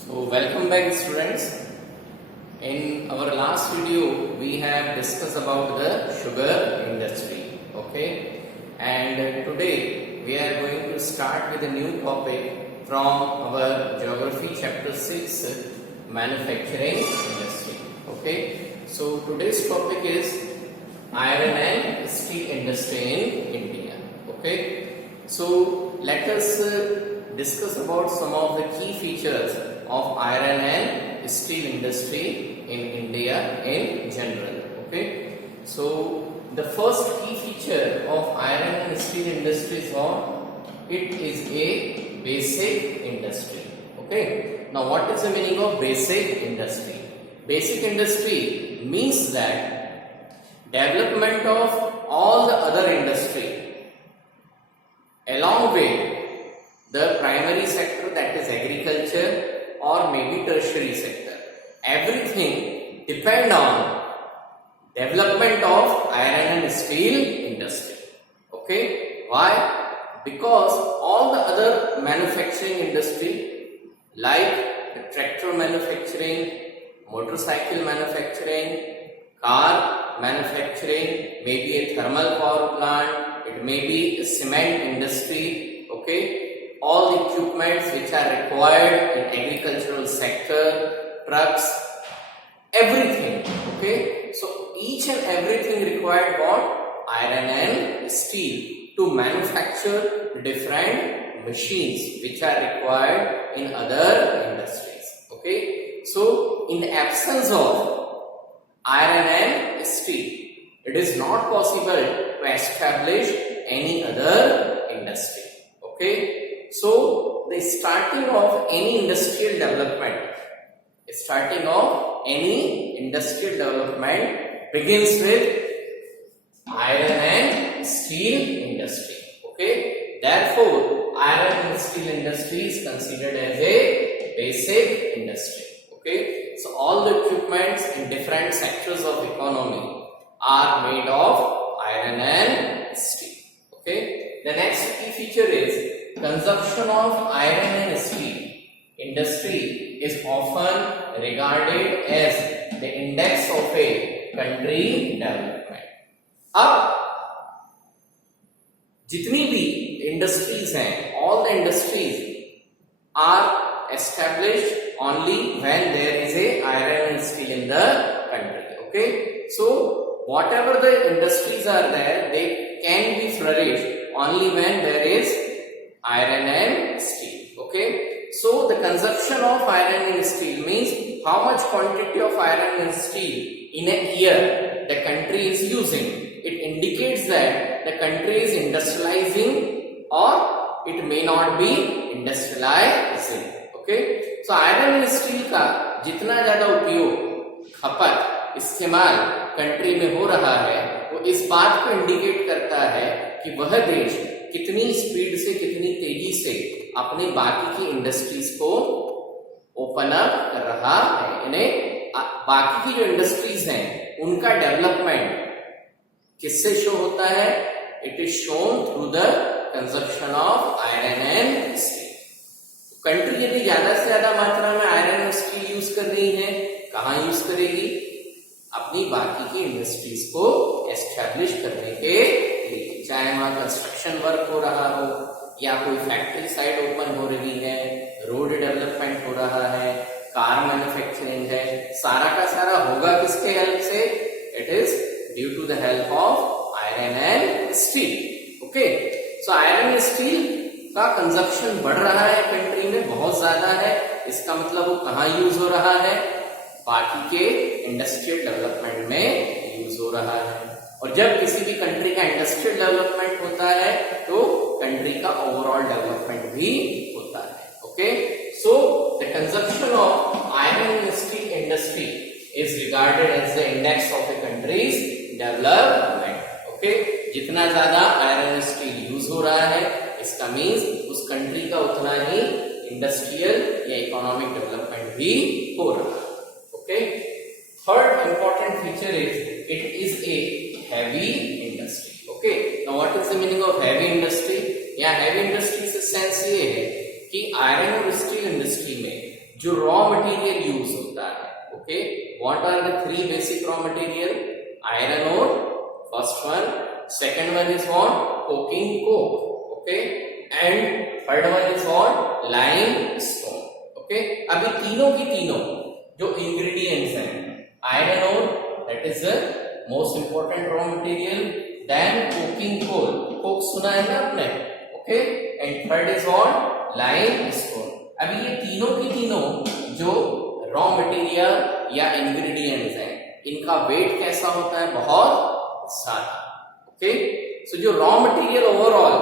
So welcome back students. In our last video we have discussed about the sugar industry. Okay, and today we are going to start with a new topic from our geography chapter 6, manufacturing industry. Okay, so today's topic is iron and steel industry in India. Okay, so let us discuss about some of the key features of iron and steel industry in India in general. Okay, so the first key feature of iron and steel industry is what? It is a basic industry. Okay, now what is the meaning of basic industry? Basic industry means that development of all the other industry along with the primary sector, that is agriculture, or maybe tertiary sector. Everything depend on development of iron and steel industry. Okay, why? Because all the other manufacturing industry like the tractor manufacturing, motorcycle manufacturing, car manufacturing, maybe a thermal power plant, it may be a cement industry. Okay, all the equipments which are required in agricultural sector, trucks, everything. Okay, so each and everything required what? Iron and steel to manufacture different machines which are required in other industries. Okay, so in the absence of iron and steel, it is not possible to establish any other industry. Okay, so the starting of any industrial development, begins with iron and steel industry. Okay, therefore iron and steel industry is considered as a basic industry. Okay, so all the equipments in different sectors of economy are made of iron and steel. Okay, the next key feature is consumption of iron and steel industry is often regarded as the index of a country development. अब जितनी भी इंडस्ट्रीज हैं, all the industries are established only when there is a iron and steel in the country. Okay, so whatever the industries are there, they can be flourished only when there is iron and steel. Okay, so the consumption of iron and steel means how much quantity of iron and steel in a year the country is using. It indicates that the country is industrializing or it may not be industrializing. Okay, so iron and steel का जितना ज्यादा उपयोग, खपत, इस्तेमाल कंट्री में हो रहा है, वो इस बात को इंडिकेट करता है कि वह देश कितनी स्पीड से, कितनी तेजी से अपने बाकी की इंडस्ट्रीज को ओपन अप कर रहा है। इन्हें बाकी की जो इंडस्ट्रीज हैं उनका डेवलपमेंट किससे शो होता है? It is shown through the consumption of iron and steel. Country यदि ज्यादा से ज्यादा मात्रा में आयरन और स्टील यूज कर रही है, कहाँ यूज करेगी? अपनी बाकी की इंडस्ट्रीज को एस्टैब्लिश करने के लिए, चाहे वहां कंस्ट्रक्शन वर्क हो रहा हो या कोई फैक्ट्री साइट ओपन हो रही है, रोड डेवलपमेंट हो रहा है, कार मैन्युफैक्चरिंग है, सारा का सारा होगा किसके हेल्प से? It is due to the help of iron and steel. Okay, so iron and steel का कंजप्शन बढ़ रहा है कंट्री में, बहुत ज्यादा है। इसका मतलब वो कहाँ यूज हो रहा है? बाकी के इंडस्ट्रियल डेवलपमेंट में यूज हो रहा है। और जब किसी भी कंट्री का इंडस्ट्रियल डेवलपमेंट होता है तो कंट्री का ओवरऑल डेवलपमेंट भी होता है। Okay, so the consumption of iron and steel industry is regarded as the index of a country's development. Okay, जितना ज्यादा आयरन एंड स्टील यूज हो रहा है, इसका मीन्स उस कंट्री का उतना ही इंडस्ट्रियल या इकोनॉमिक डेवलपमेंट भी हो रहा है। Okay, third important feature is it is a heavy industry. Okay, now what is the meaning of heavy industry? या heavy industry से सेंस ये है कि आयरन और स्टील इंडस्ट्री में जो रॉ मटेरियल यूज होता है, okay, what are the three basic raw material? Iron ore, first one, second one is what? Coking coke, okay, and third one is what? Limestone, okay. अभी तीनों की तीनों जो ingredients हैं, iron ore that is the most important raw material, then coking coal, coke सुना है ना आपने, okay, and third is what? Limestone. अभी ये तीनों की तीनों जो रॉ मटेरियल या इंग्रेडिएंट्स हैं, इनका वेट कैसा होता है? बहुत ज्यादा, ओके। सो जो raw material overall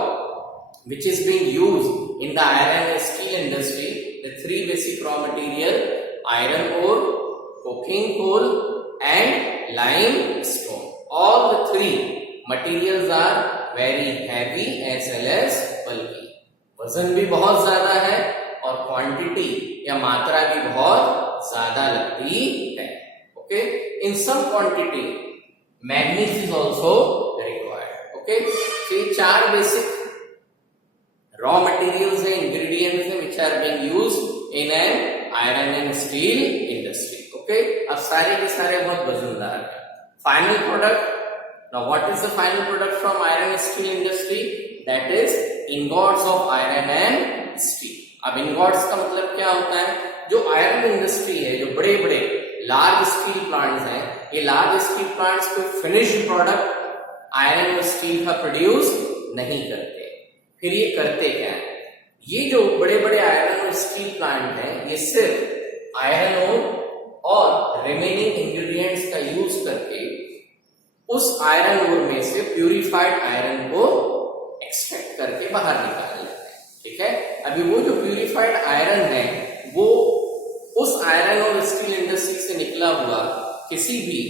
which is being used in the iron and steel industry, the three basic raw material, iron ore, coking coal and limestone, all the three materials are very heavy as well as bulky. वजन भी बहुत ज्यादा है और क्वांटिटी या मात्रा भी बहुत ज्यादा लगती है, okay. In some quantity manganese is also required, okay. तो ये चार बेसिक रॉ मटेरियल्स है, इंग्रेडिएंट्स है which are being used in an iron and steel industry, okay. अब सारे के सारे बहुत वजनदार है। Final product, now what is the final product from iron and steel industry? That is ingots of iron and steel. अब ingots का मतलब क्या होता है? जो आयरन इंडस्ट्री है, जो बड़े बड़े लार्ज स्टील प्लांट्स हैं, ये लार्ज स्टील प्लांट्स कोई फिनिश्ड प्रोडक्ट आयरन और स्टील का प्रोड्यूस नहीं करते। फिर ये करते क्या है? ये जो बड़े बड़े आयरन और स्टील प्लांट हैं, ये सिर्फ आयरन और रिमेनिंग इंग्रेडिएंट्स का यूज करके उस आयरन ओर में से प्यूरिफाइड आयरन को एक्सट्रैक्ट करके बाहर निकाल लेते हैं, ठीक है। अभी वो जो प्यूरिफाइड आयरन है, वो उस आयरन और स्टील इंडस्ट्री से निकला हुआ किसी भी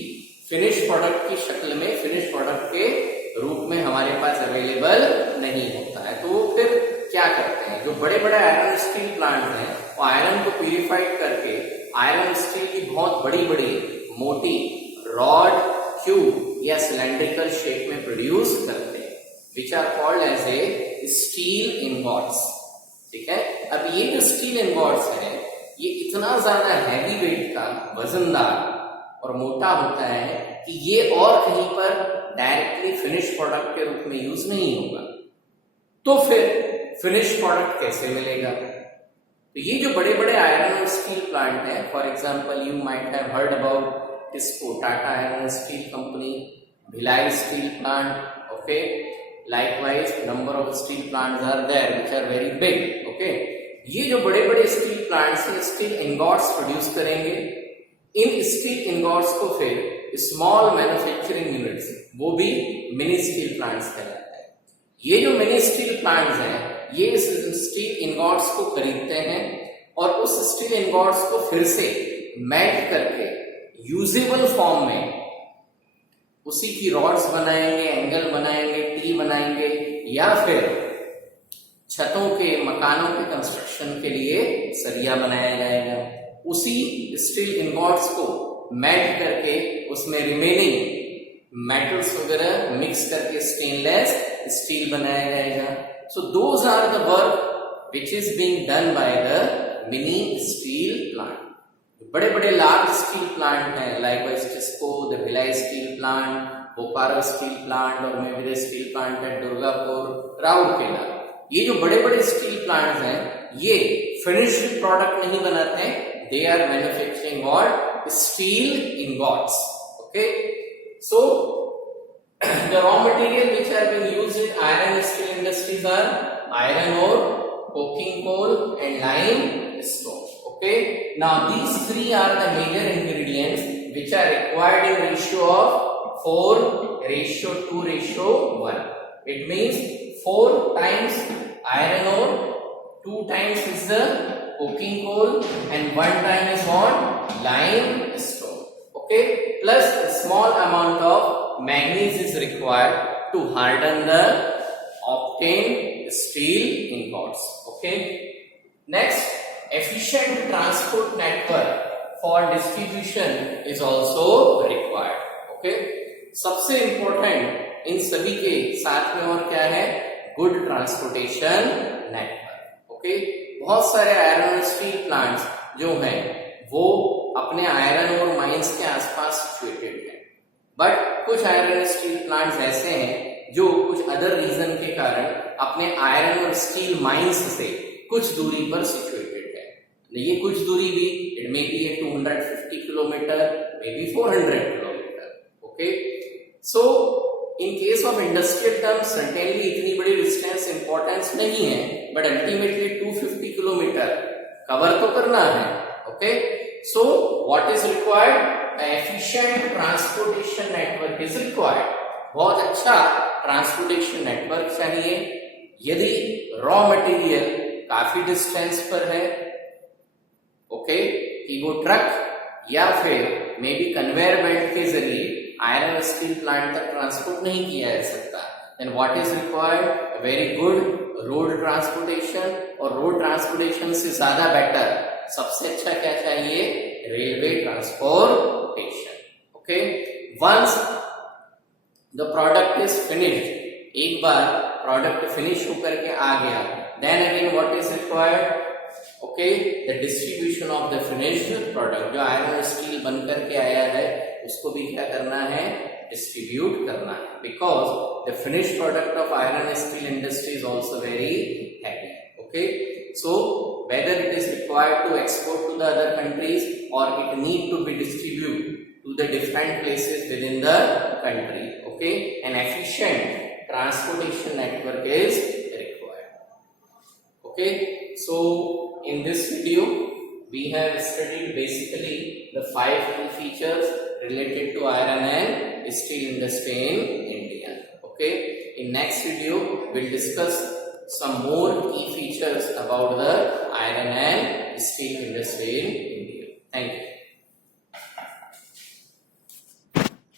फिनिश प्रोडक्ट की शक्ल में, फिनिश प्रोडक्ट के रूप में हमारे पास अवेलेबल नहीं होता है। तो वो फिर क्या करते हैं? जो बड़े बड़े आयरन स्टील प्लांट हैं, वो आयरन को प्यूरिफाइड करके आयरन स्टील की बहुत बड़ी बड़ी मोटी रॉड, क्यूब या सिलेंड्रिकल शेप में प्रोड्यूस करते हैं, which are called as a steel ingots, ठीक है। अब ये जो स्टील इंगॉट्स है, ये इतना ज्यादा हैवी वेट का, वजनदार और मोटा होता है कि ये और कहीं पर डायरेक्टली फिनिश प्रोडक्ट के रूप में यूज नहीं होगा। तो फिर फिनिश प्रोडक्ट कैसे मिलेगा? तो ये जो बड़े बड़े आयरन और स्टील प्लांट हैं, for example you might have heard about TISCO, Tata iron steel company, Bhilai steel plant, okay. Likewise number of steel plants are there which are very big, okay. ये जो बड़े बड़े स्टील प्लांट्स हैं, स्टील इंगॉट्स प्रोड्यूस करेंगे। इन steel ingots को फिर small manufacturing units, वो भी मिनी स्टील प्लांट्स कहलाते हैं। ये जो मिनी स्टील प्लांट्स हैं, ये स्टील इंगॉट्स को खरीदते हैं और उस स्टील इंगॉट्स को फिर से मेल्ट करके यूजेबल फॉर्म में उसी की रॉड्स बनाएंगे, एंगल बनाएंगे, टी बनाएंगे, या फिर छतों के, मकानों के कंस्ट्रक्शन के लिए सरिया बनाया जाएगा। उसी स्टील इंगॉट्स को मेल्ट करके उसमें रिमेनिंग मेटल्स वगैरह मिक्स करके स्टेनलेस स्टील बनाया जाएगा। So those are the work which is being done by the mini steel plant. बड़े बड़े लार्ज स्टील प्लांट हैं, like TISCO, the Bhilai steel plant, Bokaro steel plant और maybe the steel plant at Durgapur, Rourkela. ये जो बड़े बड़े स्टील प्लांट्स हैं, ये फिनिश्ड प्रोडक्ट नहीं बनाते हैं, they are manufacturing what? Steel ingots, okay. So the raw material which are being used in iron and steel industries are iron ore, coking coal and limestone, okay. Now these three are the major ingredients which are required in ratio of 4:2:1. It means 4 times iron ore, 2 times is the coking coal and 1 time is what? Limestone, okay. Plus a small amount of manganese is required to harden the obtained steel ingots, okay. Next, efficient transport network for distribution is also required, okay. सबसे important इन सभी के साथ में और क्या है? Good transportation network, okay. बहुत सारे आयरन और स्टील प्लांट्स जो हैं वो अपने आयरन और माइंस के आसपास सिचुएटेड है, बट कुछ आयरन स्टील प्लांट्स ऐसे हैं जो कुछ अदर रीजन के कारण अपने आयरन और स्टील माइंस से कुछ दूरी पर सिचुएटेड है। ये कुछ दूरी भी it may be 250 kilometre, may be 400 kilometre. Okay, so in case of industrial terms certainly इतनी बड़ी डिस्टेंस इंपॉर्टेंस नहीं है, बट अल्टीमेटली 250 किलोमीटर कवर तो करना है। Okay, so what is required? Efficient transportation network is required. बहुत अच्छा transportation network चाहिए। यदि रॉ मटेरियल काफी डिस्टेंस पर है, ओके, कि वो ट्रक या फिर मे बी कन्वेयर बेल्ट के जरिए आयरन स्टील प्लांट तक ट्रांसपोर्ट नहीं किया जा सकता, then what is required? Very good road transportation, और रोड ट्रांसपोर्टेशन से ज्यादा बेटर सबसे अच्छा क्या चाहिए? Railway transportation. Okay, once the product is finished, एक बार प्रोडक्ट फिनिश होकर के आ गया, then again what is required? Okay, the distribution of the finished product. जो आयरन स्टील बन करके आया है उसको भी क्या करना है? डिस्ट्रीब्यूट करना है, because the finished product of iron steel industry is also very heavy. Okay, so whether it is required to export to the other countries or it need to be distributed to the different places within the country. Okay, an efficient transportation network is required. Okay, so in this video we have studied basically the 5 key features related to iron and steel industry in India. Okay, in next video we'll discuss some more key features about the